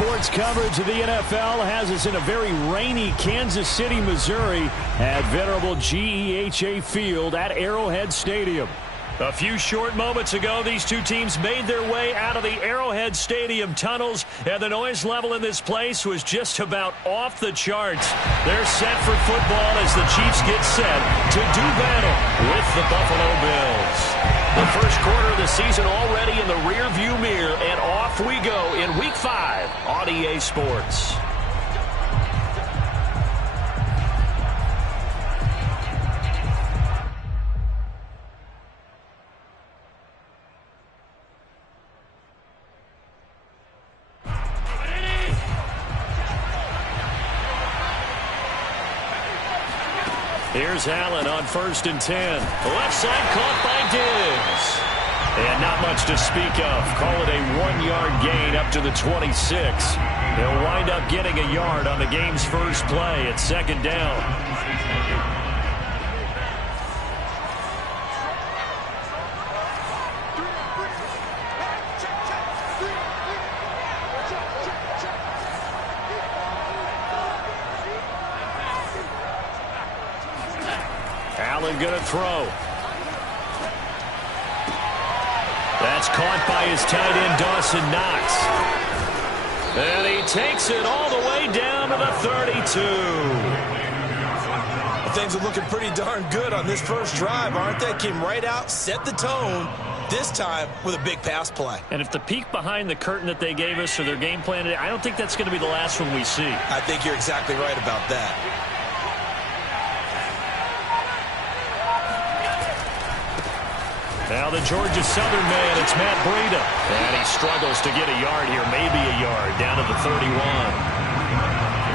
Sports coverage of the NFL has us in a very rainy Kansas City, Missouri at venerable GEHA Field at Arrowhead Stadium. A few short moments ago, these two teams made their way out of the Arrowhead Stadium tunnels, and the noise level in this place was just about off the charts. They're set for football as the Chiefs get set to do battle with the Buffalo Bills. The first quarter of the season already in the rearview mirror, and off we go in Week 5 on EA Sports. Here's Allen on 1st and 10. Left side caught by Diggs. And not much to speak of. Call it a 1-yard gain up to the 26. He'll wind up getting a yard on the game's first play at 2nd down. Allen going to throw. That's caught by his tight end, Dawson Knox. And he takes it all the way down to the 32. Well, things are looking pretty darn good on this first drive, aren't they? Came right out, set the tone, this time with a big pass play. And if the peek behind the curtain that they gave us or their game plan, I don't think that's going to be the last one we see. I think you're exactly right about that. Now the Georgia Southern man, it's Matt Breida. And he struggles to get a yard here, maybe a yard, down to the 31.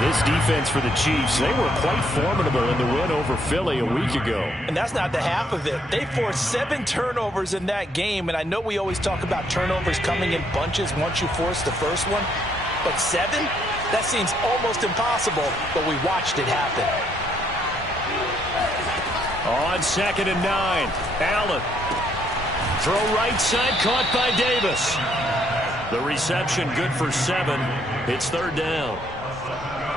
This defense for the Chiefs, they were quite formidable in the win over Philly a week ago. And that's not the half of it. They forced 7 turnovers in that game, and I know we always talk about turnovers coming in bunches once you force the first one. But 7? That seems almost impossible, but we watched it happen. On 2nd and 9, Allen. Throw right side, caught by Davis. The reception good for 7. It's 3rd down.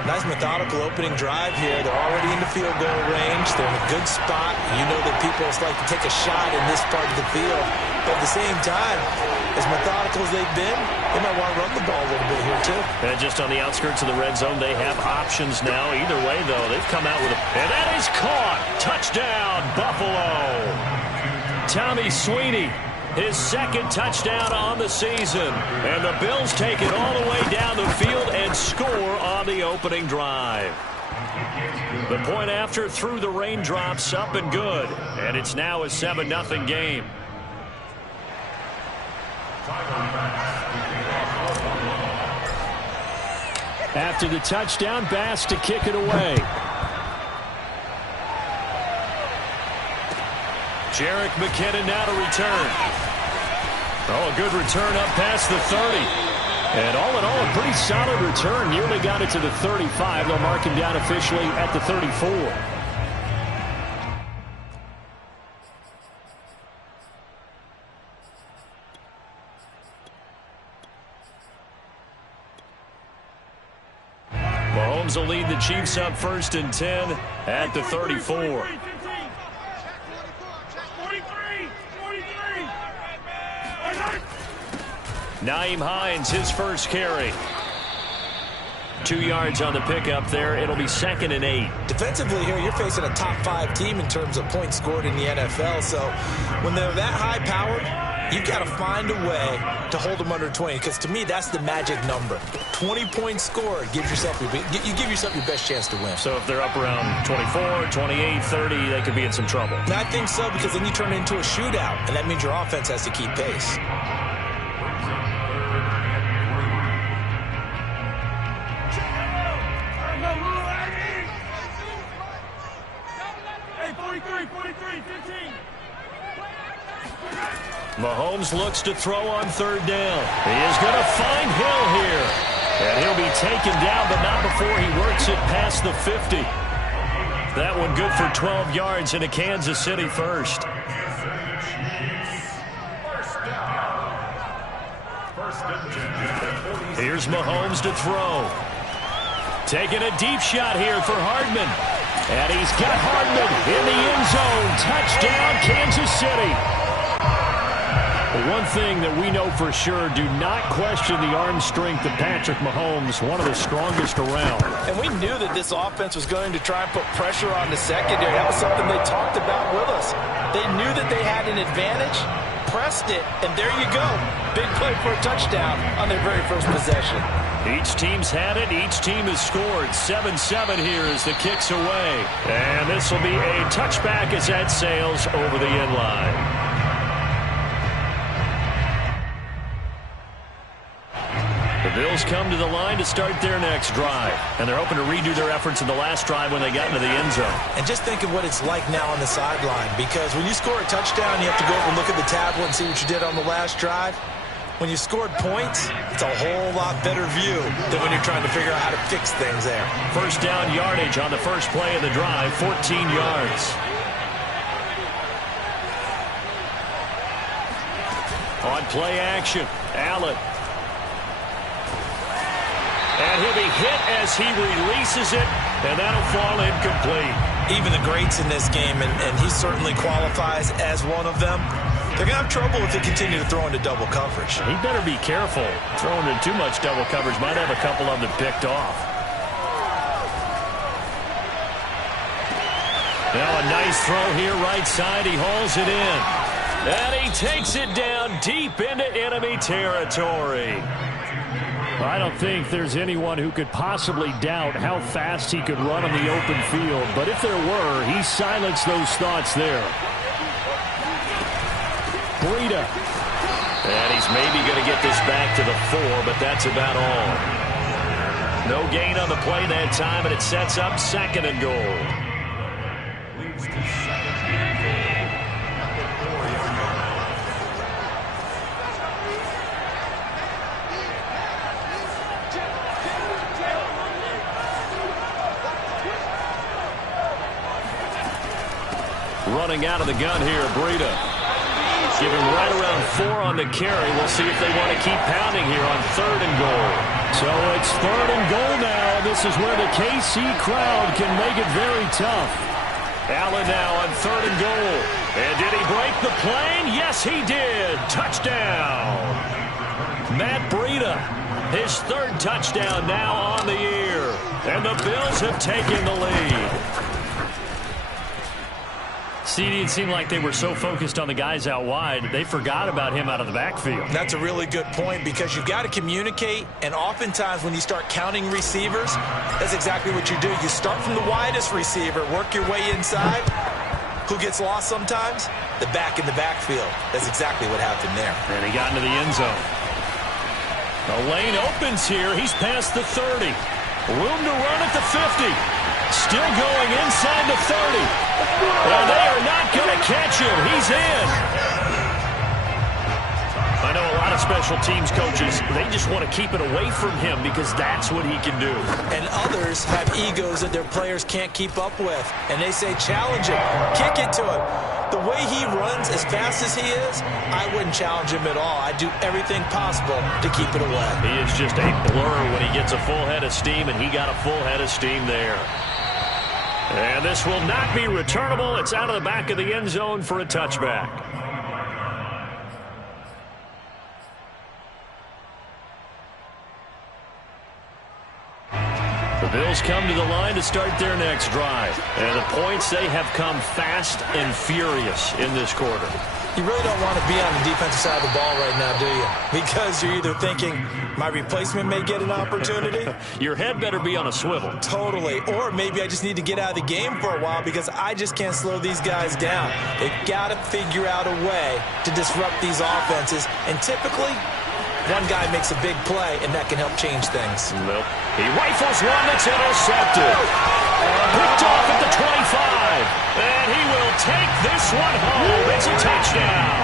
Nice methodical opening drive here. They're already in the field goal range. They're in a good spot. You know that people like to take a shot in this part of the field. But at the same time, as methodical as they've been, they might want to run the ball a little bit here too. And just on the outskirts of the red zone, they have options now. Either way, though, they've come out with a... And that is caught! Touchdown, Buffalo! Tommy Sweeney, his 2nd touchdown on the season. And the Bills take it all the way down the field and score on the opening drive. The point after through the raindrops, up and good. And it's now a 7-0 game. After the touchdown, Bass to kick it away. Jerick McKinnon now to return. Oh, a good return up past the 30. And all in all, a pretty solid return. Nearly got it to the 35. They'll mark him down officially at the 34. Mahomes will lead the Chiefs up 1st and 10 at the 34. Nyheim Hines, his first carry. 2 yards on the pickup there. It'll be 2nd and 8. Defensively here, you're facing a top 5 team in terms of points scored in the NFL. So when they're that high-powered, you've got to find a way to hold them under 20. Because to me, that's the magic number. 20 points scored. You give yourself your best chance to win. So if they're up around 24, 28, 30, they could be in some trouble. And I think so, because then you turn it into a shootout. And that means your offense has to keep pace. Mahomes looks to throw on 3rd down. He is going to find Hill here. And he'll be taken down, but not before he works it past the 50. That one good for 12 yards in a Kansas City first. First and 10 at the Here's Mahomes to throw. Taking a deep shot here for Hardman. And he's got Hardman in the end zone. Touchdown, Kansas City. One thing that we know for sure, do not question the arm strength of Patrick Mahomes, one of the strongest around. And we knew that this offense was going to try and put pressure on the secondary. That was something they talked about with us. They knew that they had an advantage, pressed it, and there you go. Big play for a touchdown on their very first possession. Each team's had it. Each team has scored. 7-7 here as the kick's away. And this will be a touchback as that sails over the end line. The Bills come to the line to start their next drive. And they're hoping to redo their efforts in the last drive when they got into the end zone. And just think of what it's like now on the sideline. Because when you score a touchdown, you have to go over and look at the tablet and see what you did on the last drive. When you scored points, it's a whole lot better view than when you're trying to figure out how to fix things there. First down yardage on the first play of the drive, 14 yards. On play action, Allen. And he'll be hit as he releases it, and that'll fall incomplete. Even the greats in this game, and he certainly qualifies as one of them, they're going to have trouble if they continue to throw into double coverage. He better be careful. Throwing into too much double coverage might have a couple of them picked off. Now a nice throw here right side. He hauls it in. And he takes it down deep into enemy territory. I don't think there's anyone who could possibly doubt how fast he could run on the open field. But if there were, he silenced those thoughts there. Breida. And he's maybe going to get this back to the 4, but that's about all. No gain on the play that time, and it sets up 2nd and goal. Running out of the gun here, Breida. Give him right around 4 on the carry. We'll see if they want to keep pounding here on 3rd and goal. So it's 3rd and goal now. This is where the KC crowd can make it very tough. Allen now on 3rd and goal. And did he break the plane? Yes, he did. Touchdown. Matt Breida, his 3rd touchdown now on the year. And the Bills have taken the lead. CD, it seemed like they were so focused on the guys out wide, they forgot about him out of the backfield. That's a really good point because you've got to communicate, and oftentimes when you start counting receivers, that's exactly what you do. You start from the widest receiver, work your way inside. Who gets lost sometimes? The back in the backfield. That's exactly what happened there. And he got into the end zone. The lane opens here. He's past the 30. Room to run at the 50. Still going inside the 30. Well, they are not going to catch him. He's in. I know a lot of special teams coaches, they just want to keep it away from him because that's what he can do. And others have egos that their players can't keep up with. And they say, challenge him. Kick it to him. The way he runs as fast as he is, I wouldn't challenge him at all. I'd do everything possible to keep it away. He is just a blur when he gets a full head of steam, and he got a full head of steam there. And this will not be returnable. It's out of the back of the end zone for a touchback. The Bills come to the line to start their next drive. And the points, they have come fast and furious in this quarter. You really don't want to be on the defensive side of the ball right now, do you? Because you're either thinking, my replacement may get an opportunity. Your head better be on a swivel. Totally. Or maybe I just need to get out of the game for a while because I just can't slow these guys down. They've got to figure out a way to disrupt these offenses. And typically, one guy makes a big play, and that can help change things. Nope. He rifles one that's intercepted. Picked off at the 25. And he will take this one home. It's a touchdown.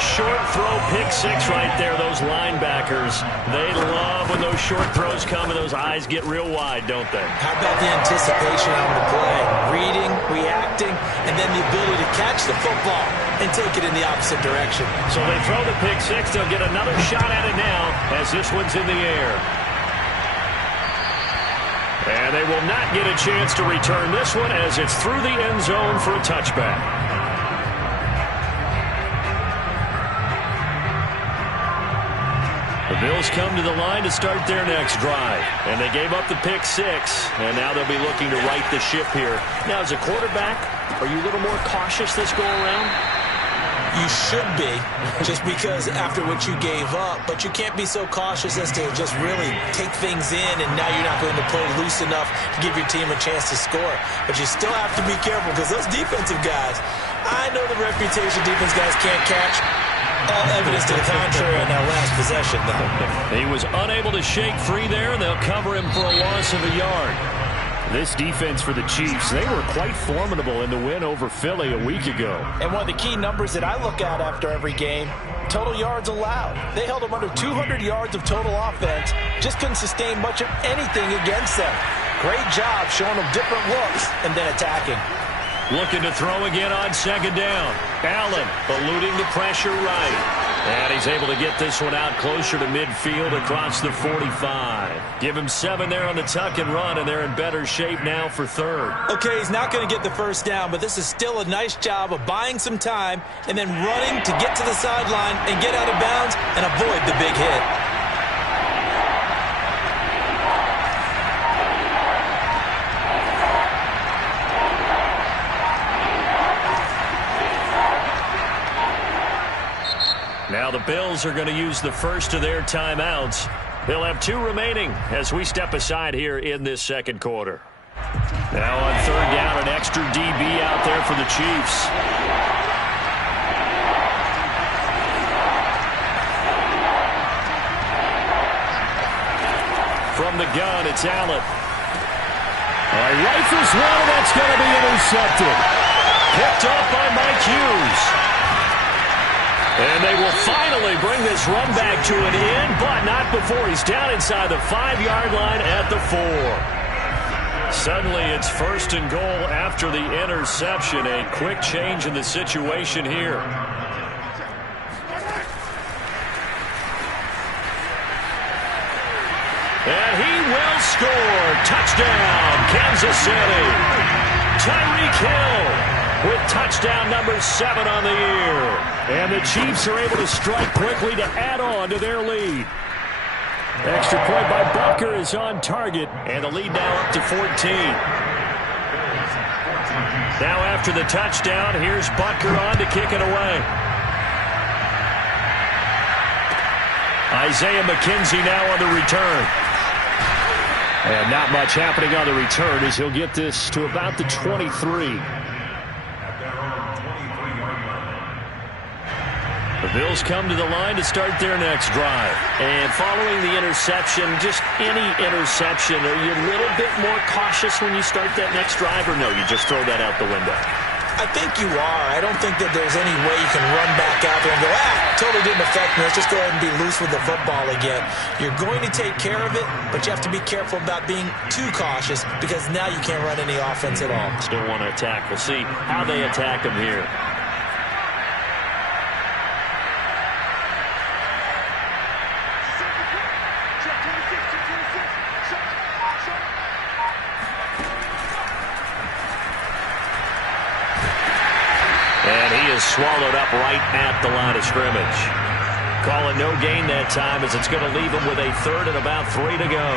Short throw, pick six right there. Those linebackers, they love when those short throws come and those eyes get real wide, don't they? How about the anticipation on the play? Reading, reacting, and then the ability to catch the football and take it in the opposite direction. So they throw the pick six. They'll get another shot at it now as this one's in the air. And they will not get a chance to return this one as it's through the end zone for a touchback. The Bills come to the line to start their next drive. And they gave up the pick six, and now they'll be looking to right the ship here. Now, as a quarterback, are you a little more cautious this go around? You should be, just because after what you gave up, but you can't be so cautious as to just really take things in, and now you're not going to play loose enough to give your team a chance to score. But you still have to be careful because those defensive guys, I know the reputation defense guys can't catch. All evidence to the contrary in that last possession, though. He was unable to shake free there, and they'll cover him for a loss of a yard. This defense for the Chiefs, they were quite formidable in the win over Philly a week ago. And one of the key numbers that I look at after every game, total yards allowed. They held them under 200 yards of total offense, just couldn't sustain much of anything against them. Great job showing them different looks and then attacking. Looking to throw again on second down. Allen eluding the pressure right. And he's able to get this one out closer to midfield across the 45. Give him 7 there on the tuck and run, and they're in better shape now for third. Okay, he's not going to get the first down, but this is still a nice job of buying some time and then running to get to the sideline and get out of bounds and avoid the big hit. Now the Bills are going to use the first of their timeouts. They'll have 2 remaining as we step aside here in this second quarter. Now on third down, an extra DB out there for the Chiefs. From the gun, it's Allen. Rifles one, that's going to be intercepted. Picked up by Mike Hughes. And they will finally bring this run back to an end, but not before he's down inside the 5-yard line at the 4. Suddenly it's first and goal after the interception. A quick change in the situation here. And he will score. Touchdown, Kansas City. Tyreek Hill with touchdown number 7 on the year. And the Chiefs are able to strike quickly to add on to their lead. Extra point by Bucker is on target, and the lead now up to 14. Now after the touchdown, here's Bucker on to kick it away. Isaiah McKenzie now on the return. And not much happening on the return as he'll get this to about the 23. The Bills come to the line to start their next drive. And following the interception, just any interception, are you a little bit more cautious when you start that next drive, or no, you just throw that out the window? I think you are. I don't think that there's any way you can run back out there and go, totally didn't affect me. Let's just go ahead and be loose with the football again. You're going to take care of it, but you have to be careful about being too cautious because now you can't run any offense at all. Still want to attack. We'll see how they attack him here. And he is swallowed up right at the line of scrimmage. Call it no gain that time as it's going to leave him with a third and about 3 to go.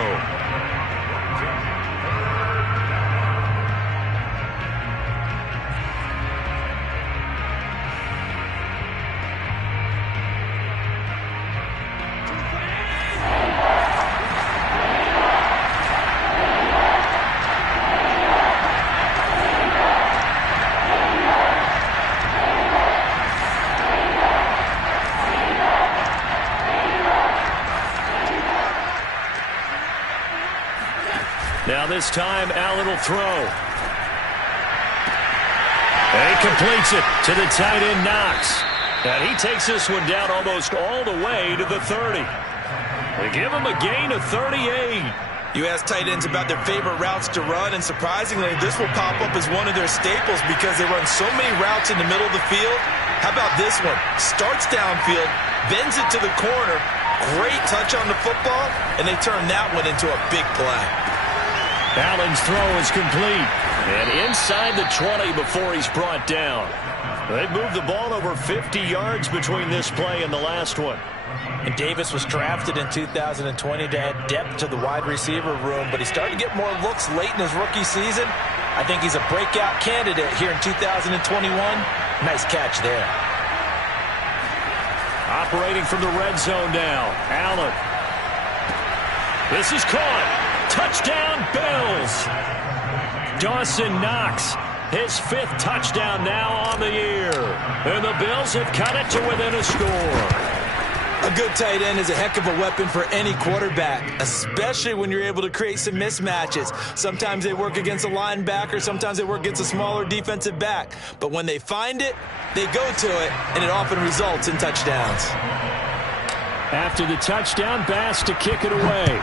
Now this time, Allen will throw. And he completes it to the tight end, Knox. And he takes this one down almost all the way to the 30. They give him a gain of 38. You ask tight ends about their favorite routes to run, and surprisingly, this will pop up as one of their staples because they run so many routes in the middle of the field. How about this one? Starts downfield, bends it to the corner, great touch on the football, and they turn that one into a big play. Allen's throw is complete. And inside the 20 before he's brought down. They've moved the ball over 50 yards between this play and the last one. And Davis was drafted in 2020 to add depth to the wide receiver room, but he started to get more looks late in his rookie season. I think he's a breakout candidate here in 2021. Nice catch there. Operating from the red zone now. Allen. This is caught. Touchdown, Bills. Dawson Knox, his 5th touchdown now on the year. And the Bills have cut it to within a score. A good tight end is a heck of a weapon for any quarterback, especially when you're able to create some mismatches. Sometimes they work against a linebacker, sometimes they work against a smaller defensive back. But when they find it, they go to it, and it often results in touchdowns. After the touchdown, Bass to kick it away.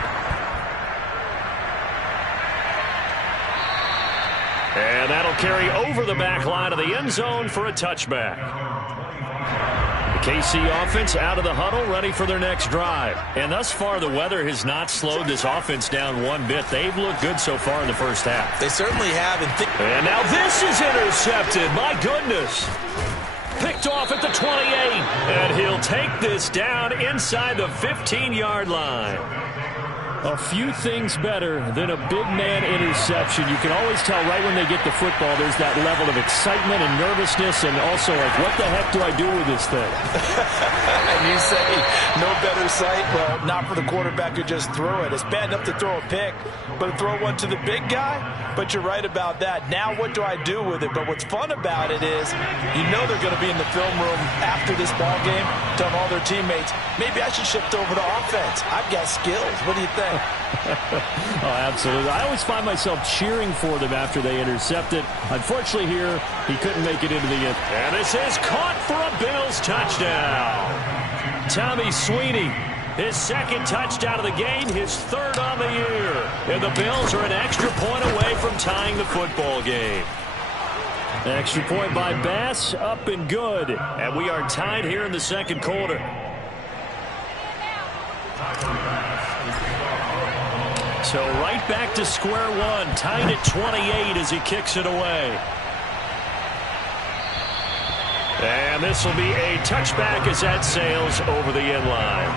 And that'll carry over the back line of the end zone for a touchback. KC offense out of the huddle, ready for their next drive. And thus far, the weather has not slowed this offense down one bit. They've looked good so far in the first half. They certainly have. And now this is intercepted. My goodness. Picked off at the 28. And he'll take this down inside the 15-yard line. A few things better than a big man interception. You can always tell right when they get the football, there's that level of excitement and nervousness, and also like, what the heck do I do with this thing? And you say, no better sight? Well, not for the quarterback who just threw it. It's bad enough to throw a pick, but to throw one to the big guy? But you're right about that. Now what do I do with it? But what's fun about it is, you know they're going to be in the film room after this ball game, telling all their teammates, maybe I should shift over to offense. I've got skills. What do you think? Oh, absolutely. I always find myself cheering for them after they intercept it. Unfortunately here, he couldn't make it into the end. And this is caught for a Bills touchdown. Tommy Sweeney, his 2nd touchdown of the game, his 3rd on the year. And the Bills are an extra point away from tying the football game. An extra point by Bass, up and good. And we are tied here in the 2nd quarter. So right back to square one, tied at 28 as he kicks it away. And this will be a touchback as that sails over the end line.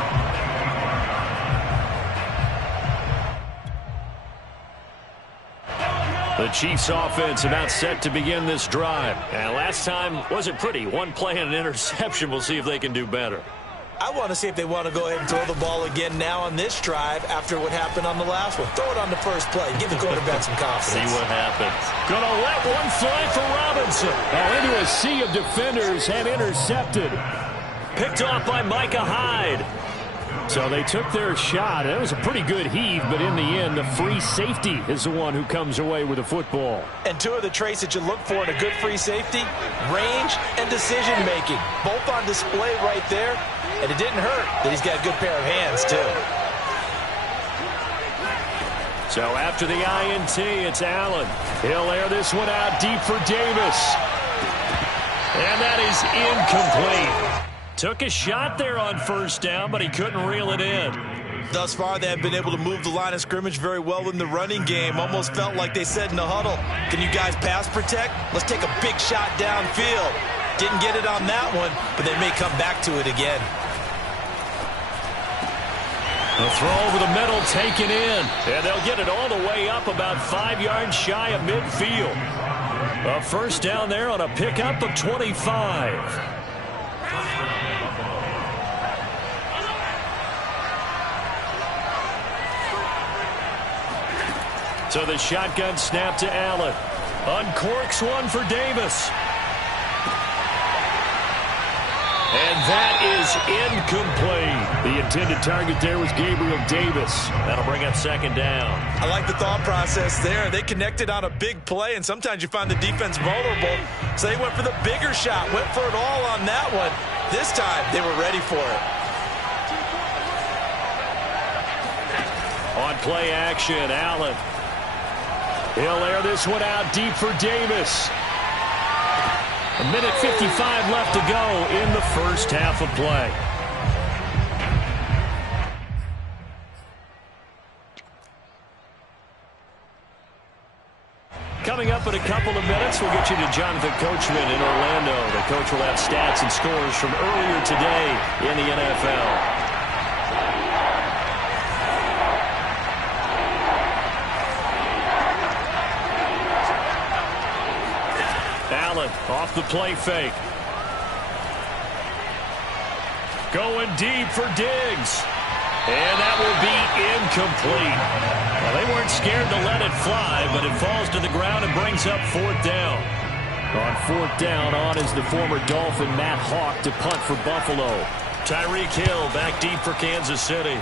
The Chiefs offense about set to begin this drive. And last time wasn't pretty. One play and an interception. We'll see if they can do better. I want to see if they want to go ahead and throw the ball again now on this drive after what happened on the last one. Throw it on the first play. Give the quarterback some confidence. See what happens. Gonna let one fly for Robinson. Oh, into a sea of defenders and intercepted. Picked off by Micah Hyde. So they took their shot. It was a pretty good heave, but in the end, the free safety is the one who comes away with the football. And 2 of the traits that you look for in a good free safety, range and decision-making. Both on display right there. And it didn't hurt that he's got a good pair of hands, too. So after the INT, it's Allen. He'll air this one out deep for Davis. And that is incomplete. Took a shot there on 1st down, but he couldn't reel it in. Thus far, they have been able to move the line of scrimmage very well in the running game. Almost felt like they said in the huddle, can you guys pass protect? Let's take a big shot downfield. Didn't get it on that one, but they may come back to it again. The throw over the middle taken in. And they'll get it all the way up about 5 yards shy of midfield. A 1st down there on a pickup of 25. So the shotgun snap to Allen. Uncorks one for Davis. And that is incomplete. The intended target there was Gabriel Davis. That'll bring up 2nd down. I like the thought process there. They connected on a big play, and sometimes you find the defense vulnerable. So they went for the bigger shot, went for it all on that one. This time, they were ready for it. On play action, Allen. He'll air this one out deep for Davis. 1:55 left to go in the first half of play. Coming up in a couple of minutes, we'll get you to Jonathan Coachman in Orlando. The coach will have stats and scores from earlier today in the NFL. Allen off the play fake. Going deep for Diggs. And that will be incomplete. Well, they weren't scared to let it fly, but it falls to the ground and brings up fourth down. On fourth down, on is the former Dolphin Matt Hawk to punt for Buffalo. Tyreek Hill back deep for Kansas City.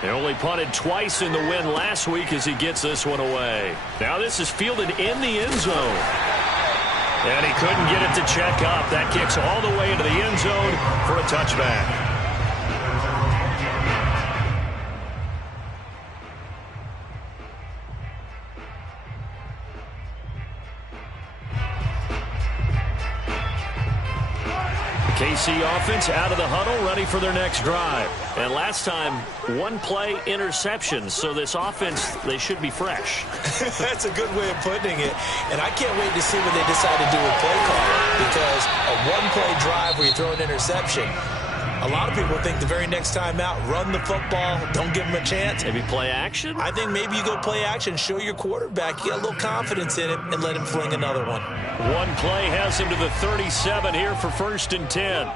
They only punted twice in the win last week as he gets this one away. Now this is fielded in the end zone. And he couldn't get it to check up. That kicks all the way into the end zone for a touchback. KC offense out of the huddle, ready for their next drive. And last time, one play interception. So this offense, they should be fresh. That's a good way of putting it. And I can't wait to see what they decide to do with play calling. Because a one-play drive where you throw an interception, a lot of people think the very next time out, run the football, don't give them a chance. Maybe play action? I think maybe you go play action, show your quarterback, you got a little confidence in him, and let him fling another one. One play has him to the 37 here for 1st and 10.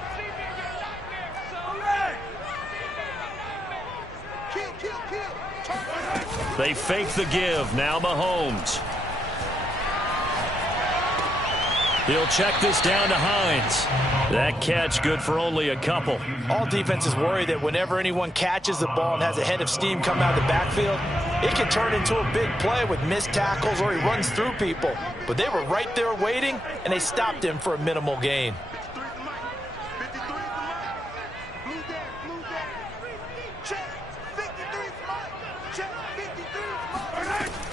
They fake the give. Now Mahomes. He'll check this down to Hines. That catch good for only a couple. All defenses worry that whenever anyone catches the ball and has a head of steam come out of the backfield, it can turn into a big play with missed tackles or he runs through people. But they were right there waiting, and they stopped him for a minimal gain.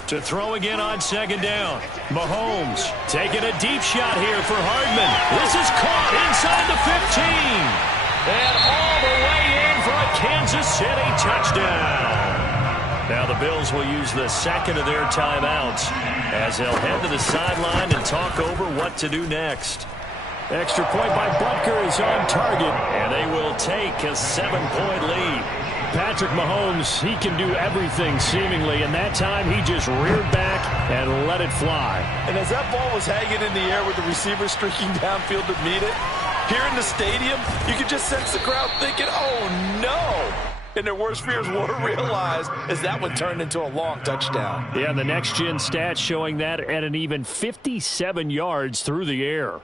To throw again on 2nd down. Mahomes taking a deep shot here for Hardman. This is caught inside the 15. And all the way in for a Kansas City touchdown. Now the Bills will use the second of their timeouts as they'll head to the sideline and talk over what to do next. Extra point by Butker is on target, and they will take a 7-point lead. Patrick Mahomes, he can do everything seemingly, and that time he just reared back and let it fly. And as that ball was hanging in the air with the receiver streaking downfield to meet it, here in the stadium, you could just sense the crowd thinking, oh no! And their worst fears were realized as that one turned into a long touchdown. Yeah, the next-gen stats showing that at an even 57 yards through the air.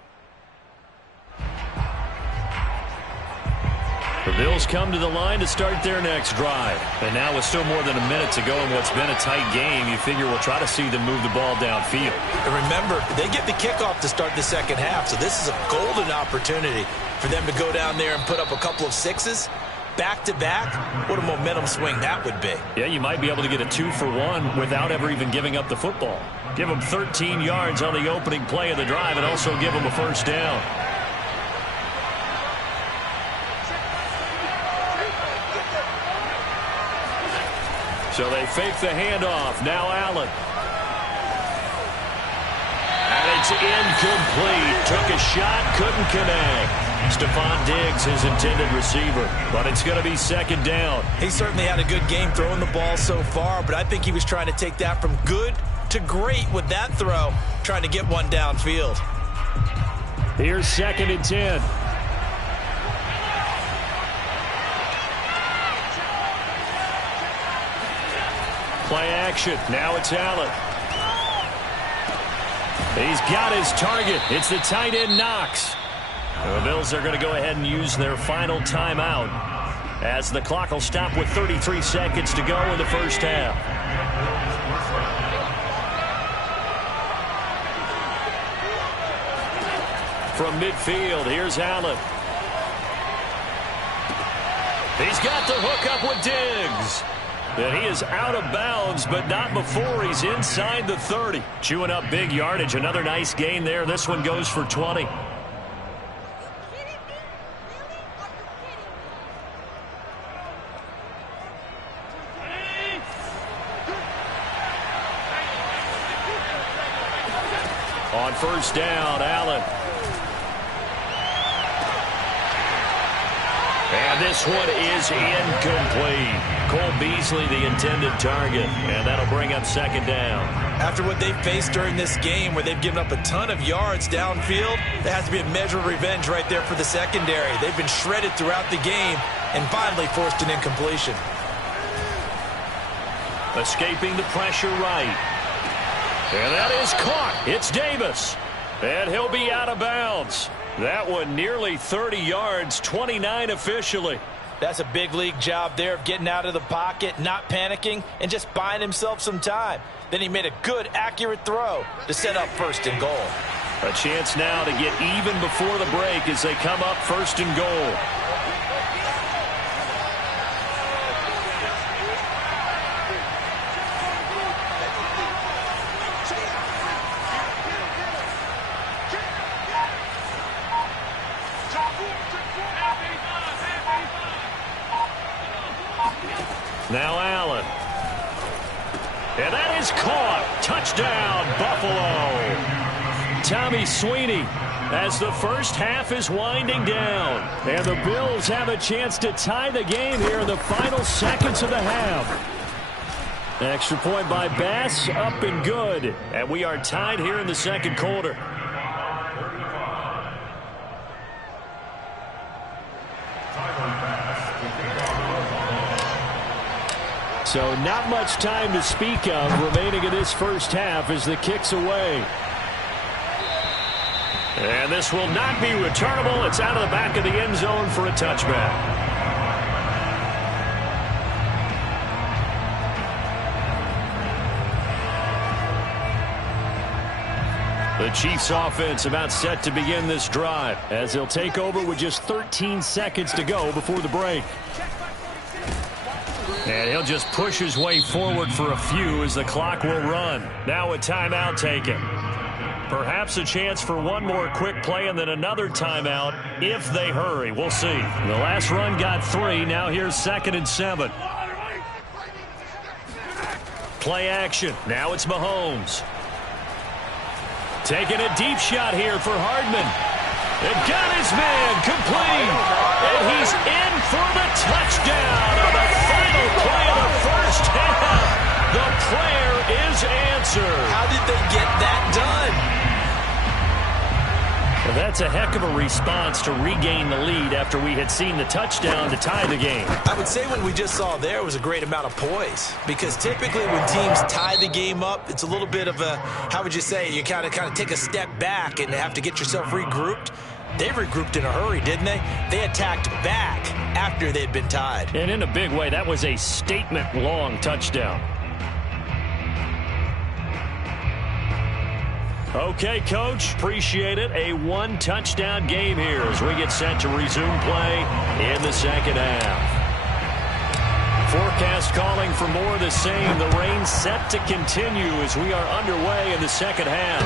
The Bills come to the line to start their next drive. And now with still more than a minute to go in what's been a tight game, you figure we'll try to see them move the ball downfield. And remember, they get the kickoff to start the second half, so this is a golden opportunity for them to go down there and put up a couple of sixes. Back-to-back, what a momentum swing that would be. Yeah, you might be able to get a 2-for-1 without ever even giving up the football. Give them 13 yards on the opening play of the drive and also give them a first down. So they fake the handoff. Now Allen. And it's incomplete. Took a shot, couldn't connect. Stephon Diggs, his intended receiver. But it's going to be 2nd down. He certainly had a good game throwing the ball so far, but I think he was trying to take that from good to great with that throw, trying to get one downfield. Here's 2nd and 10. Play action. Now it's Allen. He's got his target. It's the tight end Knox. The Bills are going to go ahead and use their final timeout as the clock will stop with 33 seconds to go in the first half. From midfield, here's Allen. He's got the hook up with Diggs. And he is out of bounds, but not before he's inside the 30. Chewing up big yardage. Another nice gain there. This one goes for 20. On first down, Allen. And this one is incomplete. Cole Beasley, the intended target, and that'll bring up second down. After what they've faced during this game where they've given up a ton of yards downfield, there has to be a measure of revenge right there for the secondary. They've been shredded throughout the game and finally forced an incompletion. Escaping the pressure right. And that is caught. It's Davis. And he'll be out of bounds. That one nearly 30 yards, 29 officially. That's a big league job there of getting out of the pocket, not panicking, and just buying himself some time. Then he made a good, accurate throw to set up first and goal. A chance now to get even before the break as they come up first and goal. Now Allen. And that is caught. Touchdown, Buffalo. Tommy Sweeney as the first half is winding down. And the Bills have a chance to tie the game here in the final seconds of the half. Extra point by Bass, up and good. And we are tied here in the second quarter. So not much time to speak of remaining in this first half as the kick's away. And this will not be returnable. It's out of the back of the end zone for a touchback. The Chiefs offense about set to begin this drive as they'll take over with just 13 seconds to go before the break. And he'll just push his way forward for a few as the clock will run. Now a timeout taken. Perhaps a chance for one more quick play and then another timeout if they hurry. We'll see. The last run got 3. Now here's 2nd and 7. Play action. Now it's Mahomes. Taking a deep shot here for Hardman. And got his man complete. And he's in for the touchdown on the final play of the first half. The prayer is answered. How did they get that done? Well, that's a heck of a response to regain the lead after we had seen the touchdown to tie the game. I would say what we just saw there was a great amount of poise, because typically when teams tie the game up, it's a little bit of a, how would you say, you kind of take a step back and have to get yourself regrouped. They regrouped in a hurry, didn't they? They attacked back after they'd been tied. And in a big way, that was a statement-long touchdown. Okay, Coach, appreciate it. A one-touchdown game here as we get set to resume play in the second half. Forecast calling for more of the same. The rain set to continue as we are underway in the second half.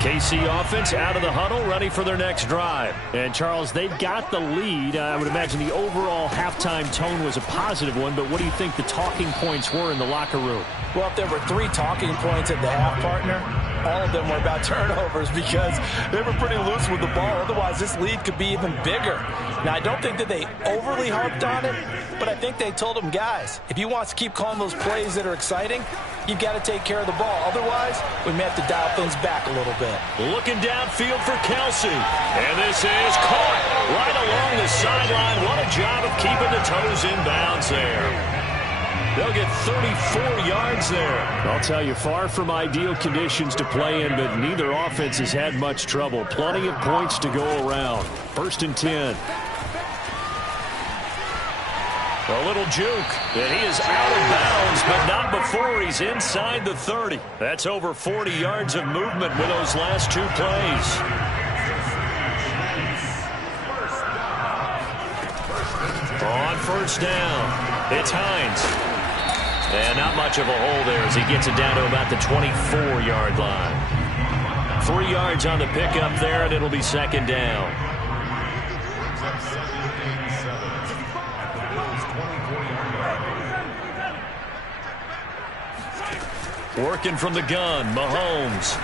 KC offense out of the huddle, ready for their next drive. And, Charles, they've got the lead. I would imagine the overall halftime tone was a positive one, but what do you think the talking points were in the locker room? Well, if there were 3 talking points at the half, partner, all of them were about turnovers because they were pretty loose with the ball. Otherwise, this lead could be even bigger. Now, I don't think that they overly harped on it, but I think they told them, guys, if you want to keep calling those plays that are exciting, you've got to take care of the ball. Otherwise, we may have to dial things back a little bit. Looking downfield for Kelsey. And this is caught right along the sideline. What a job of keeping the toes in bounds there. They'll get 34 yards there. I'll tell you, far from ideal conditions to play in, but neither offense has had much trouble. Plenty of points to go around. 1st and 10. A little juke, and he is out of bounds, but not before he's inside the 30. That's over 40 yards of movement with those last two plays. On first down, it's Hines. And not much of a hole there as he gets it down to about the 24-yard line. 3 yards on the pickup there, and it'll be second down. Working from the gun, Mahomes.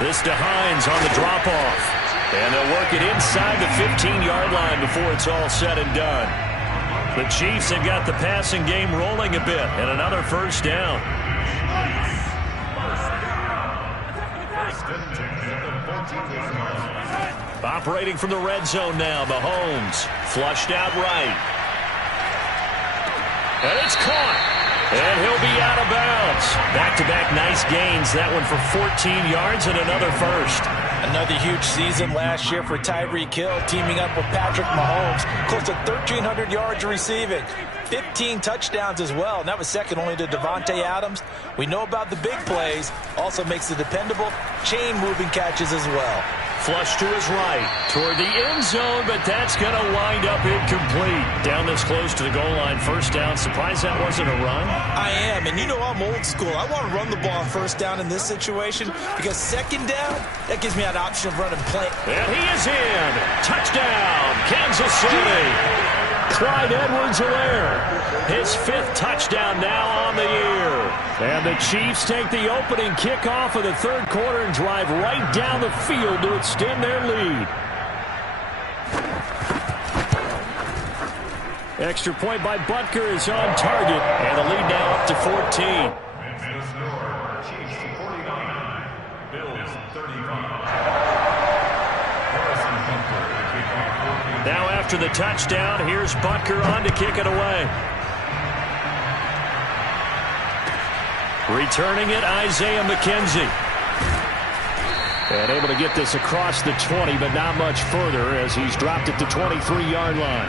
This to Hines on the drop-off. And they'll work it inside the 15-yard line before it's all said and done. The Chiefs have got the passing game rolling a bit, and another first down. Operating from the red zone now, Mahomes. Flushed out right. And it's caught. And he'll be out of bounds. Back-to-back nice gains. That one for 14 yards and another first. Another huge season last year for Tyreek Hill, teaming up with Patrick Mahomes. Close to 1,300 yards receiving. 15 touchdowns as well, and that was second only to Devontae Adams. We know about the big plays. Also makes the dependable chain-moving catches as well. Flush to his right, toward the end zone, but that's going to wind up incomplete. Down this close to the goal line, first down. Surprised that wasn't a run? I am, and you know I'm old school. I want to run the ball on first down in this situation because second down, that gives me an option of running play. And he is in. Touchdown, Kansas City. Clyde Edwards-Helaire, his 5th touchdown now on the year. And the Chiefs take the opening kickoff of the third quarter and drive right down the field to extend their lead. Extra point by Butker is on target, and the lead now up to 14. Now after the touchdown, here's Butker on to kick it away. Returning it, Isaiah McKenzie. And able to get this across the 20, but not much further as he's dropped it to 23-yard line.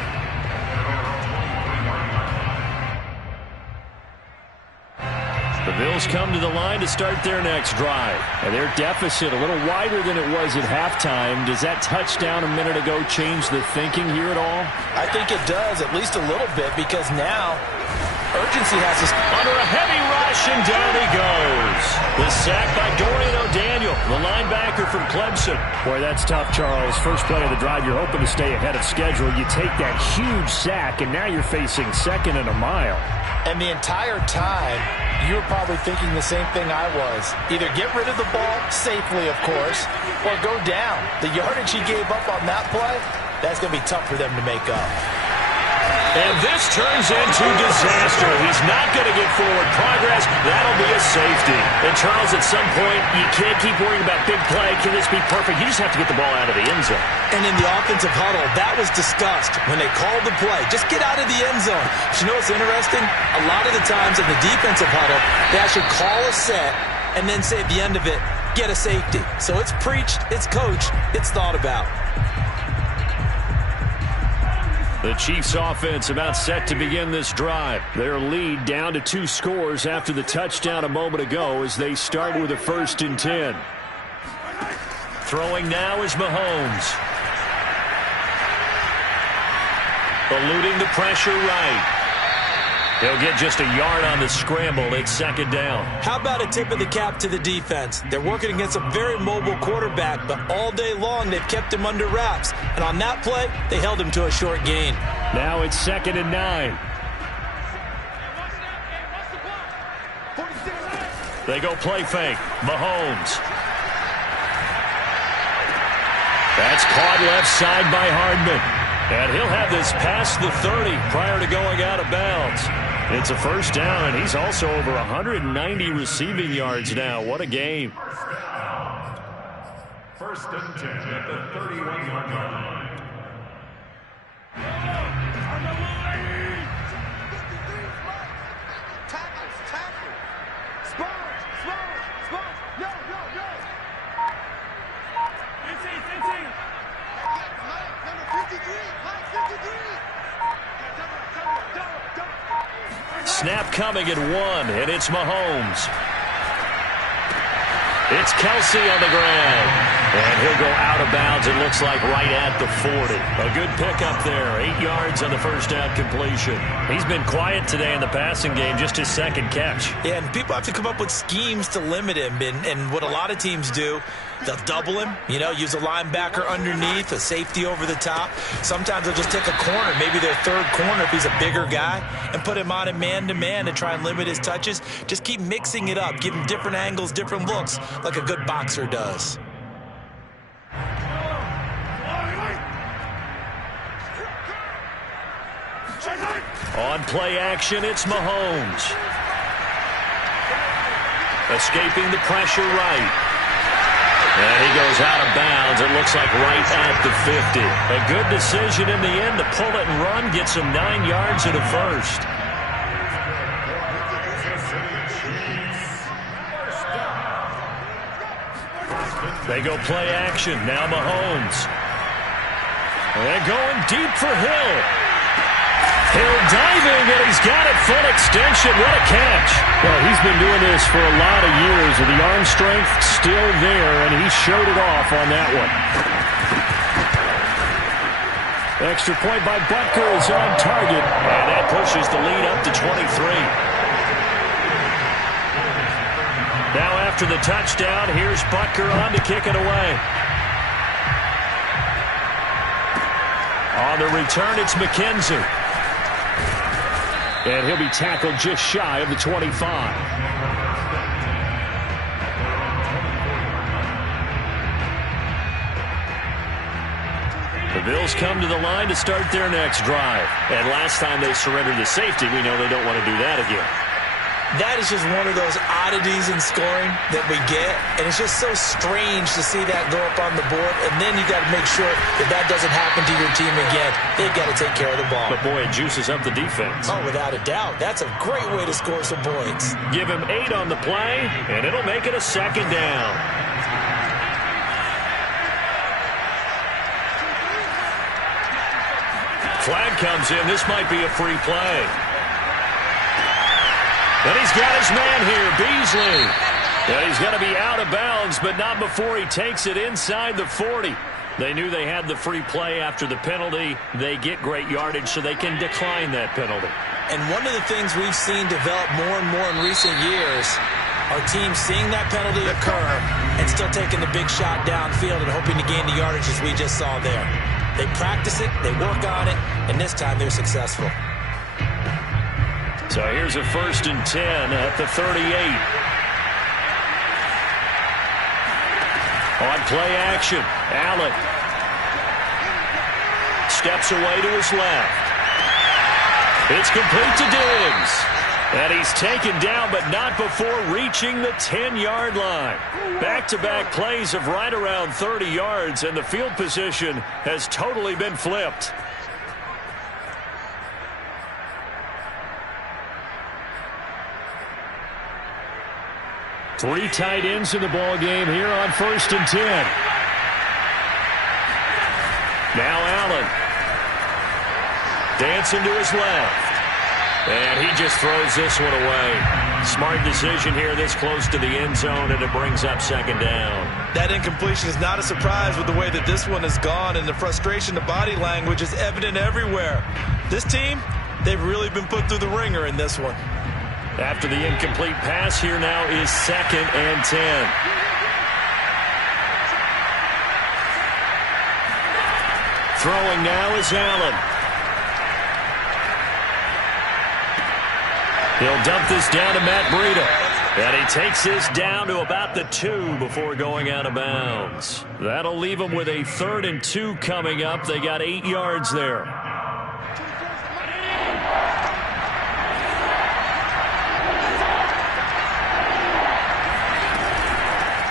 The Bills come to the line to start their next drive. And their deficit a little wider than it was at halftime. Does that touchdown a minute ago change the thinking here at all? I think it does, at least a little bit, because now urgency has us under a heavy rush, and down he goes. The sack by Dorian O'Daniel, the linebacker from Clemson. Boy, that's tough, Charles. First play of the drive, you're hoping to stay ahead of schedule. You take that huge sack, and now you're facing second and a mile. And the entire time, you were probably thinking the same thing I was. Either get rid of the ball, safely of course, or go down. The yardage he gave up on that play, that's going to be tough for them to make up. And this turns into disaster. He's not going to get forward progress. That'll be a safety. And Charles, at some point, you can't keep worrying about big play. Can this be perfect? You just have to get the ball out of the end zone. And in the offensive huddle, that was discussed when they called the play. Just get out of the end zone. But you know what's interesting? A lot of the times in the defensive huddle, they actually call a set and then say at the end of it, get a safety. So it's preached, it's coached, it's thought about. The Chiefs offense about set to begin this drive. Their lead down to 2 scores after the touchdown a moment ago as they start with a 1st and 10. Throwing now is Mahomes. Eluding the pressure right. He'll get just a yard on the scramble. It's second down. How about a tip of the cap to the defense? They're working against a very mobile quarterback, but all day long they've kept him under wraps. And on that play, they held him to a short gain. Now it's 2nd and 9. They go play fake. Mahomes. That's caught left side by Hardman. And he'll have this past the 30 prior to going out of bounds. It's a first down, and he's also over 190 receiving yards now. What a game. 1st and 10 at the 31-yard line. snap coming at 1, and it's Mahomes. It's Kelsey on the ground. And he'll go out of bounds, it looks like, right at the 40. A good pickup there. 8 yards on the first down completion. He's been quiet today in the passing game, just his second catch. Yeah, and people have to come up with schemes to limit him. And what a lot of teams do, they'll double him, use a linebacker underneath, a safety over the top. Sometimes they'll just take a corner, maybe their third corner if he's a bigger guy, and put him on a man-to-man and try and limit his touches. Just keep mixing it up, give him different angles, different looks, like a good boxer does. On play action, it's Mahomes. Escaping the pressure right. And he goes out of bounds, it looks like right at the 50. A good decision in the end to pull it and run, gets him 9 yards and a first. They go play action, now Mahomes. They're going deep for Hill. Hill diving, and he's got it full extension. What a catch. Well, he's been doing this for a lot of years, with the arm strength still there, and he showed it off on that one. Extra point by Butker is on target. And that pushes the lead up to 23. Now after the touchdown, here's Butker on to kick it away. On the return, it's McKenzie. And he'll be tackled just shy of the 25. The Bills come to the line to start their next drive. And last time they surrendered the safety, we know they don't want to do that again. That is just one of those oddities in scoring that we get, and it's just so strange to see that go up on the board, and then you got to make sure that that doesn't happen to your team again. They've got to take care of the ball. But boy, it juices up the defense. Oh, without a doubt. That's a great way to score some points. Give him 8 on the play, and it'll make it a second down. Flag comes in. This might be a free play. And he's got his man here, Beasley. And he's going to be out of bounds, but not before he takes it inside the 40. They knew they had the free play after the penalty. They get great yardage, so they can decline that penalty. And one of the things we've seen develop more and more in recent years are teams seeing that penalty occur and still taking the big shot downfield and hoping to gain the yardage as we just saw there. They practice it, they work on it, and this time they're successful. So here's a 1st and 10 at the 38. On play action, Allen steps away to his left. It's complete to Diggs. And he's taken down, but not before reaching the 10-yard line. Back-to-back plays of right around 30 yards, and the field position has totally been flipped. Three tight ends in the ball game here on 1st and 10. Now Allen. Dancing to his left. And he just throws this one away. Smart decision here this close to the end zone, and it brings up 2nd down. That incompletion is not a surprise with the way that this one has gone, and the frustration, the body language is evident everywhere. This team, they've really been put through the ringer in this one. After the incomplete pass, here now is 2nd and 10. Throwing now is Allen. He'll dump this down to Matt Breida. And he takes this down to about the 2 before going out of bounds. That'll leave him with a 3rd and 2 coming up. They got 8 yards there.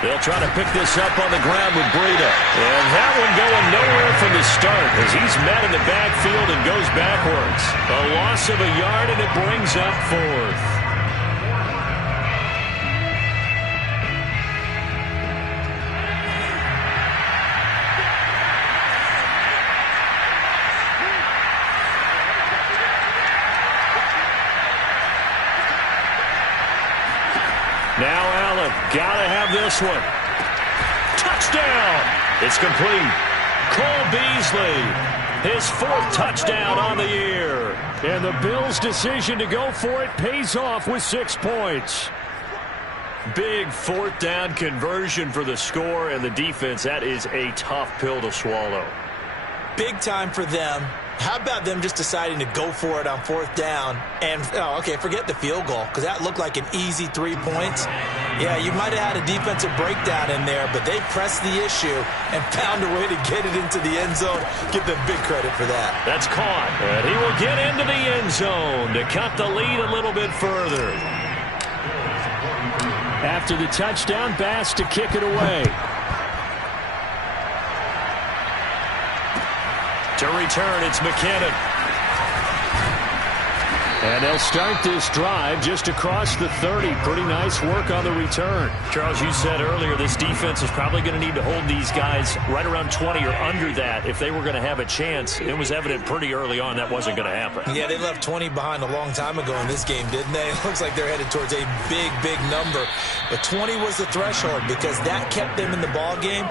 They'll try to pick this up on the ground with Breida. And that one going nowhere from the start as he's met in the backfield and goes backwards. A loss of a yard, and it brings up 4th. Now Allen, gotta have this one. Touchdown! It's complete. Cole Beasley, his 4th touchdown on the year. And the Bills' decision to go for it pays off with 6 points. Big 4th down conversion for the score, and the defense, that is a tough pill to swallow. Big time for them. How about them just deciding to go for it on 4th down? And, okay, forget the field goal, because that looked like an easy 3 points. Yeah, you might have had a defensive breakdown in there, but they pressed the issue and found a way to get it into the end zone. Give them big credit for that. That's caught. And he will get into the end zone to cut the lead a little bit further. After the touchdown, Bass to kick it away. To return, it's McKinnon. And they'll start this drive just across the 30. Pretty nice work on the return. Charles, you said earlier this defense is probably going to need to hold these guys right around 20 or under that if they were going to have a chance. It was evident pretty early on that wasn't going to happen. Yeah, they left 20 behind a long time ago in this game, didn't they? It looks like they're headed towards a big, big number. But 20 was the threshold because that kept them in the ball game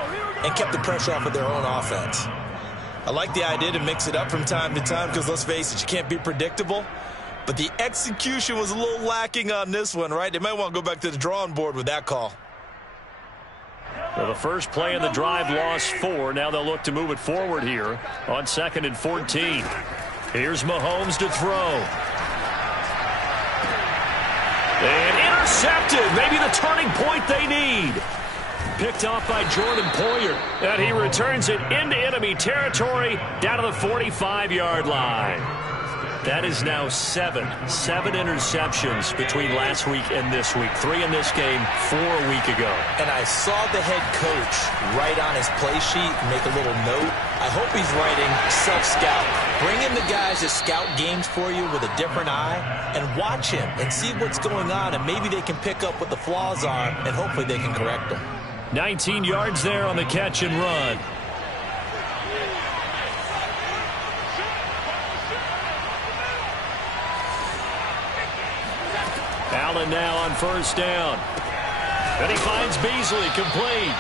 and kept the pressure off of their own offense. I like the idea to mix it up from time to time because, let's face it, you can't be predictable. But the execution was a little lacking on this one, right? They might want to go back to the drawing board with that call. Well, the first play in the drive lost 4. Now they'll look to move it forward here on 2nd and 14. Here's Mahomes to throw. And intercepted. Maybe the turning point they need. Picked off by Jordan Poyer. And he returns it into enemy territory down to the 45-yard line. That is now 7 interceptions between last week and this week. 3 in this game, 4 a week ago. And I saw the head coach write on his play sheet, make a little note. I hope he's writing self-scout. Bring in the guys to scout games for you with a different eye and watch him and see what's going on, and maybe they can pick up what the flaws are, and hopefully they can correct them. 19 yards there on the catch and run. Allen now on 1st down. And he finds Beasley complete.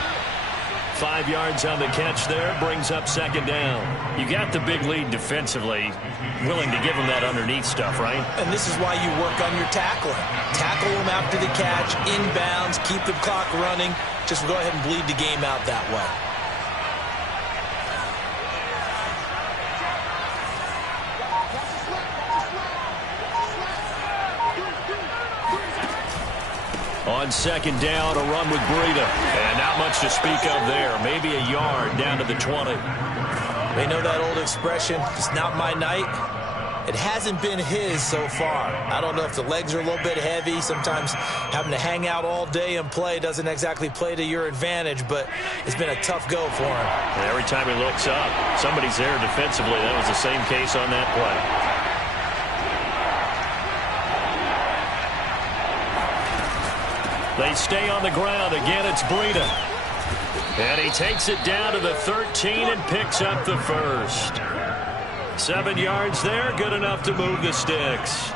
5 yards on the catch there, brings up 2nd down. You got the big lead defensively, willing to give them that underneath stuff, right? And this is why you work on your tackling. Tackle them after the catch, inbounds, keep the clock running. Just go ahead and bleed the game out that way. On 2nd down, a run with Breida. And not much to speak of there. Maybe a yard down to the 20. They know that old expression, it's not my night. It hasn't been his so far. I don't know if the legs are a little bit heavy. Sometimes having to hang out all day and play doesn't exactly play to your advantage, but it's been a tough go for him. And every time he looks up, somebody's there defensively. That was the same case on that play. They stay on the ground. Again, it's Breida. And he takes it down to the 13 and picks up the 1st. 7 yards there, good enough to move the sticks.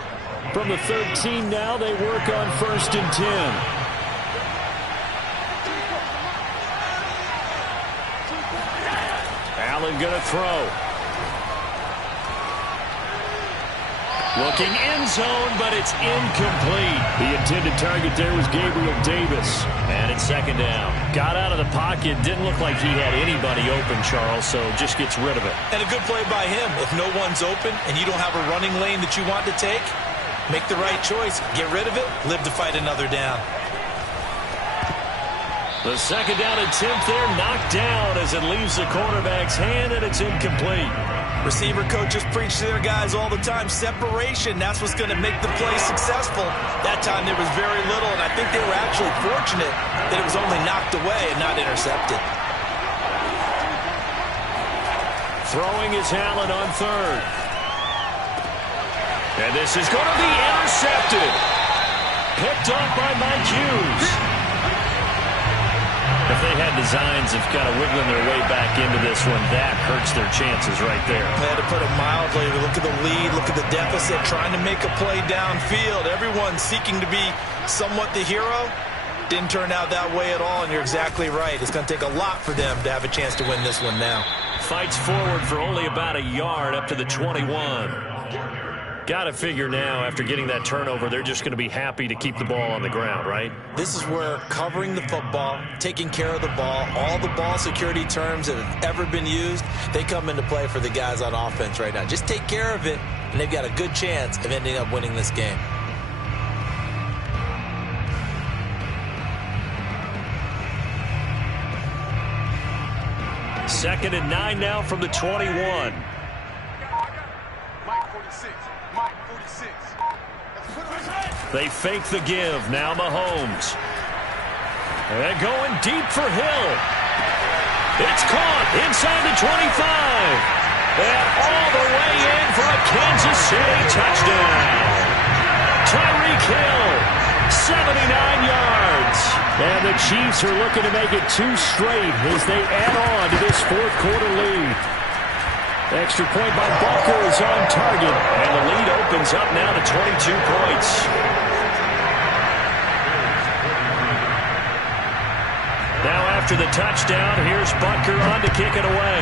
From the 13 now, they work on 1st and 10. Allen going to throw. Looking end zone, but it's incomplete. The intended target there was Gabriel Davis. And it's 2nd down. Got out of the pocket. Didn't look like he had anybody open, Charles, so just gets rid of it. And a good play by him. If no one's open and you don't have a running lane that you want to take, make the right choice. Get rid of it. Live to fight another down. The 2nd down attempt there knocked down as it leaves the quarterback's hand, and it's incomplete. Receiver coaches preach to their guys all the time. Separation, that's what's going to make the play successful. That time there was very little, and I think they were actually fortunate that it was only knocked away and not intercepted. Throwing is Allen on 3rd. And this is going to be intercepted. Picked up by Mike Hughes. If they had designs of kind of wiggling their way back into this one, that hurts their chances right there. To put it mildly, look at the lead, look at the deficit, trying to make a play downfield. Everyone seeking to be somewhat the hero. Didn't turn out that way at all, and you're exactly right. It's going to take a lot for them to have a chance to win this one now. Fights forward for only about a yard up to the 21. Got to figure now, after getting that turnover, they're just going to be happy to keep the ball on the ground, right? This is where covering the football, taking care of the ball, all the ball security terms that have ever been used, they come into play for the guys on offense right now. Just take care of it, and they've got a good chance of ending up winning this game. Second and 9 now from the 21. They fake the give. Now Mahomes. And going deep for Hill. It's caught inside the 25. And all the way in for a Kansas City touchdown. Tyreek Hill, 79 yards. And the Chiefs are looking to make it 2 straight as they add on to this fourth quarter lead. Extra point by Butker is on target. And the lead opens up now to 22 points. Now after the touchdown, here's Butker on to kick it away.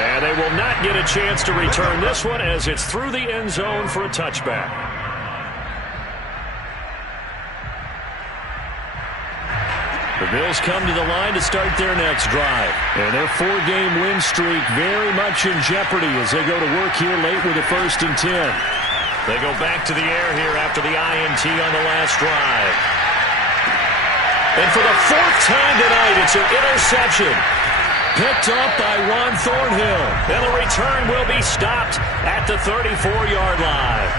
And they will not get a chance to return this one as it's through the end zone for a touchback. The Bills come to the line to start their next drive. And their 4-game win streak very much in jeopardy as they go to work here late with a 1st and 10. They go back to the air here after the INT on the last drive. And for the 4th time tonight, it's an interception. Picked up by Juan Thornhill. And the return will be stopped at the 34-yard line.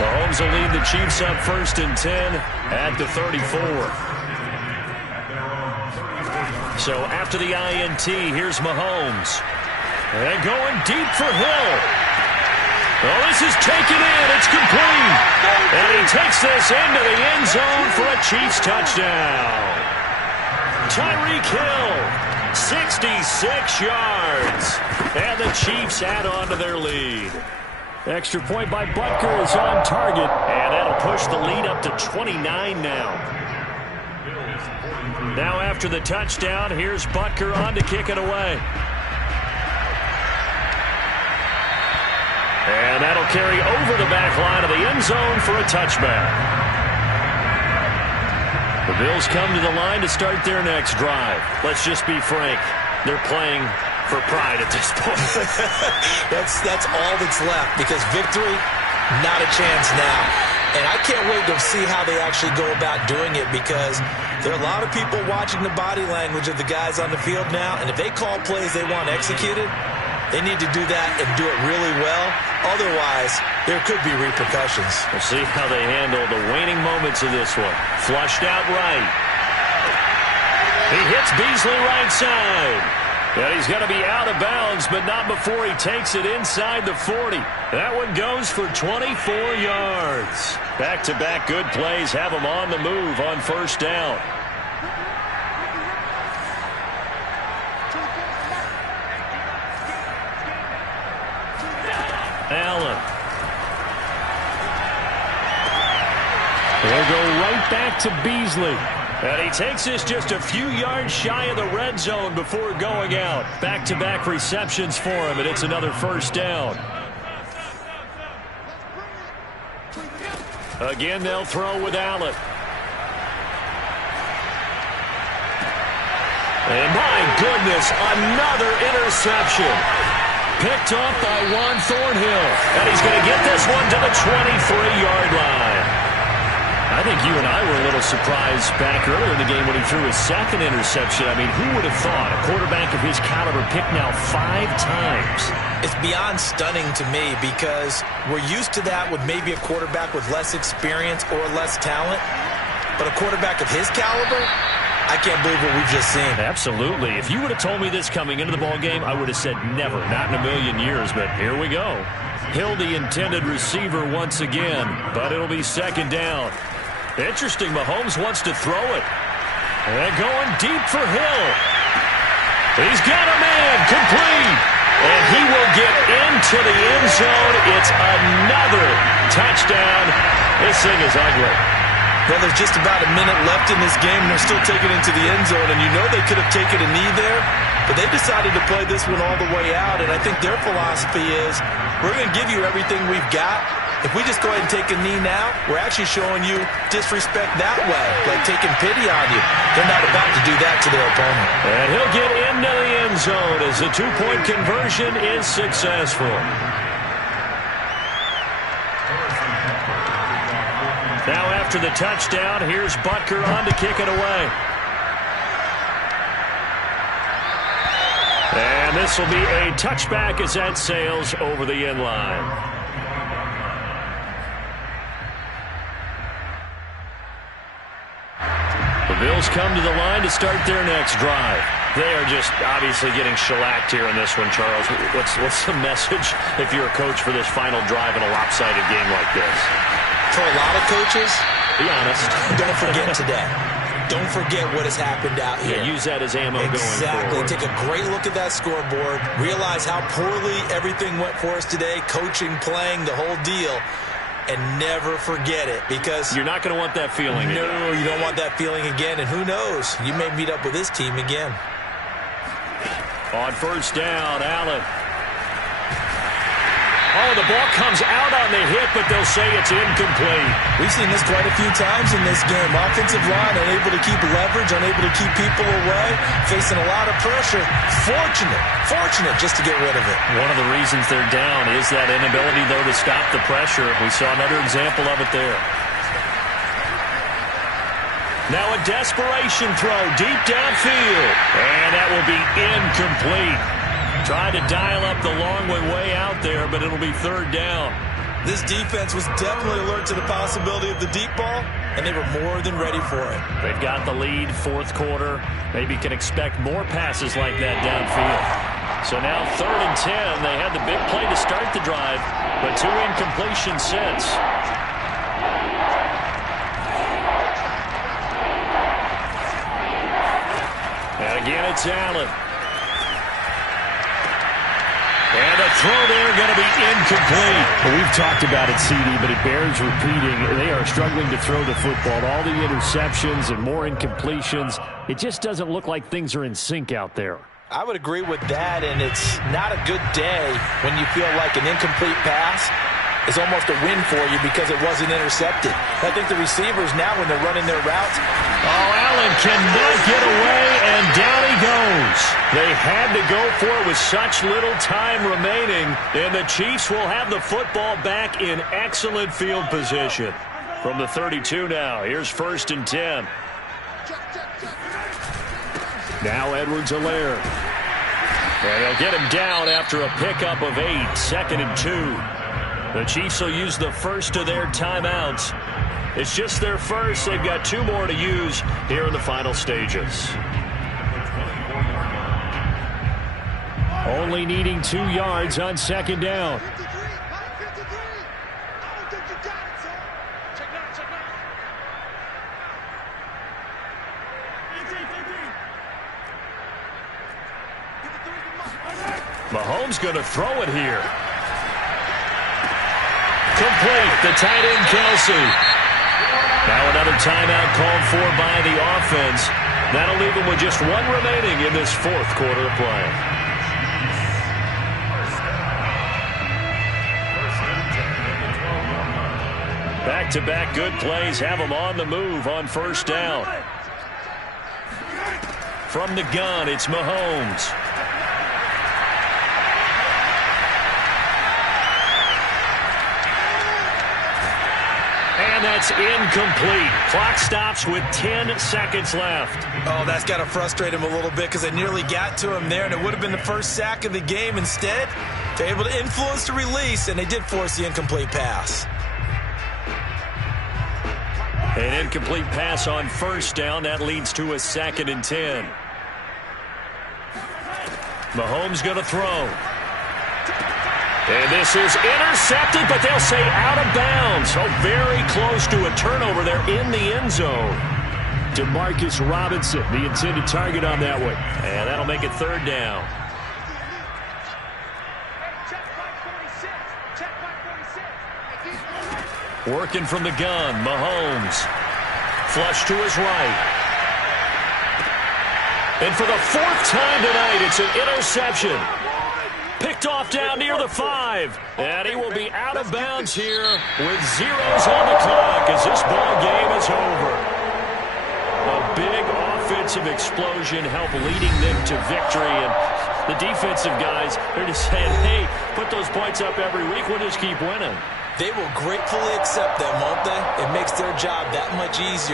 Mahomes will lead the Chiefs up 1st and 10 at the 34. So after the INT, here's Mahomes. And going deep for Hill. Oh, this is taken in. It's complete. And he takes this into the end zone for a Chiefs touchdown. Tyreek Hill, 66 yards. And the Chiefs add on to their lead. Extra point by Butker is on target. And that'll push the lead up to 29 now. Now after the touchdown, here's Butker on to kick it away. And that'll carry over the back line of the end zone for a touchback. The Bills come to the line to start their next drive. Let's just be frank. They're playing for pride at this point. That's all that's left because victory, not a chance now. And I can't wait to see how they actually go about doing it because there are a lot of people watching the body language of the guys on the field now. And if they call plays they want executed, they need to do that and do it really well. Otherwise, there could be repercussions. We'll see how they handle the waning moments of this one. Flushed out right. He hits Beasley right side. And he's going to be out of bounds, but not before he takes it inside the 40. That one goes for 24 yards. Back-to-back good plays have him on the move on 1st down. Allen. They'll go right back to Beasley. And he takes this just a few yards shy of the red zone before going out. Back-to-back receptions for him, and it's another 1st down. Again, they'll throw with Allen. And my goodness, another interception. Picked off by Juan Thornhill. And he's going to get this one to the 23-yard line. I think you and I were a little surprised back earlier in the game when he threw his 2nd interception. I mean, who would have thought a quarterback of his caliber picked now 5 times? It's beyond stunning to me because we're used to that with maybe a quarterback with less experience or less talent. But a quarterback of his caliber, I can't believe what we've just seen. Absolutely. If you would have told me this coming into the ballgame, I would have said never, not in a million years. But here we go. Hill, the intended receiver once again, but it'll be 2nd down. Interesting, Mahomes wants to throw it. And going deep for Hill. He's got a man, complete. And he will get into the end zone. It's another touchdown. This thing is ugly. Well, there's just about a minute left in this game, and they're still taking it to the end zone, and you know they could have taken a knee there, but they decided to play this one all the way out, and I think their philosophy is, we're going to give you everything we've got. If we just go ahead and take a knee now, we're actually showing you disrespect that way, like taking pity on you. They're not about to do that to their opponent. And he'll get into the end zone as the two-point conversion is successful. Now after the touchdown, here's Butker on to kick it away. And this will be a touchback as that sails over the end line. The Bills come to the line to start their next drive. They are just obviously getting shellacked here in this one, Charles. What's the message if you're a coach for this final drive in a lopsided game like this? For a lot of coaches, be honest. Don't forget today. Don't forget what has happened out here. Yeah, use that as ammo going forward. Take a great look at that scoreboard. Realize how poorly everything went for us today. Coaching, playing, the whole deal. And never forget it, because you're not going to want that feeling again. No, you don't want that feeling again. And who knows? You may meet up with this team again. On first down, Allen. Oh, the ball comes out on the hit, but they'll say it's incomplete. We've seen this quite a few times in this game. Offensive line unable to keep leverage, unable to keep people away, facing a lot of pressure. Fortunate just to get rid of it. One of the reasons they're down is that inability, though, to stop the pressure. We saw another example of it there. Now a desperation throw deep downfield, and that will be incomplete. Tried to dial up the long way out there, but it'll be third down. This defense was definitely alert to the possibility of the deep ball, and they were more than ready for it. They've got the lead, fourth quarter. Maybe can expect more passes like that downfield. So now 3rd and 10. They had the big play to start the drive, but 2 incompletions since. And again, it's Allen. And a throw there going to be incomplete. Well, we've talked about it, CD, but it bears repeating. They are struggling to throw the football. All the interceptions and more incompletions. It just doesn't look like things are in sync out there. I would agree with that, and it's not a good day when you feel like an incomplete pass is almost a win for you because it wasn't intercepted. I think the receivers now, when they're running their routes, Allen cannot get away, and down he goes. They had to go for it with such little time remaining, and the Chiefs will have the football back in excellent field position. From the 32 now, here's 1st and 10. Now Edwards-Helaire. And they'll get him down after a pickup of 8, 2nd and 2. The Chiefs will use the first of their timeouts. It's just their first. They've got 2 more to use here in the final stages. Only needing 2 yards on 2nd down. Mahomes going to throw it here. Complete. The tight end, Kelsey. Now another timeout called for by the offense. That'll leave them with just 1 remaining in this 4th quarter of play. Back-to-back good plays have them on the move on 1st down. From the gun, it's Mahomes. And that's incomplete. Clock stops with 10 seconds left. Oh, that's got to frustrate him a little bit because they nearly got to him there, and it would have been the first sack of the game. Instead, they're able to influence the release, and they did force the incomplete pass. An incomplete pass on 1st down. That leads to a 2nd and 10. Mahomes going to throw. And this is intercepted, but they'll say out of bounds. So very close to a turnover there in the end zone. Demarcus Robinson, the intended target on that one. And that'll make it 3rd down. Working from the gun, Mahomes. Flush to his right. And for the 4th time tonight, it's an interception. Picked off down near the 5. And he will be out of bounds here with zeros on the clock as this ball game is over. A big offensive explosion helped leading them to victory. And the defensive guys, they're just saying, hey, put those points up every week. We'll just keep winning. They will gratefully accept them, won't they? It makes their job that much easier.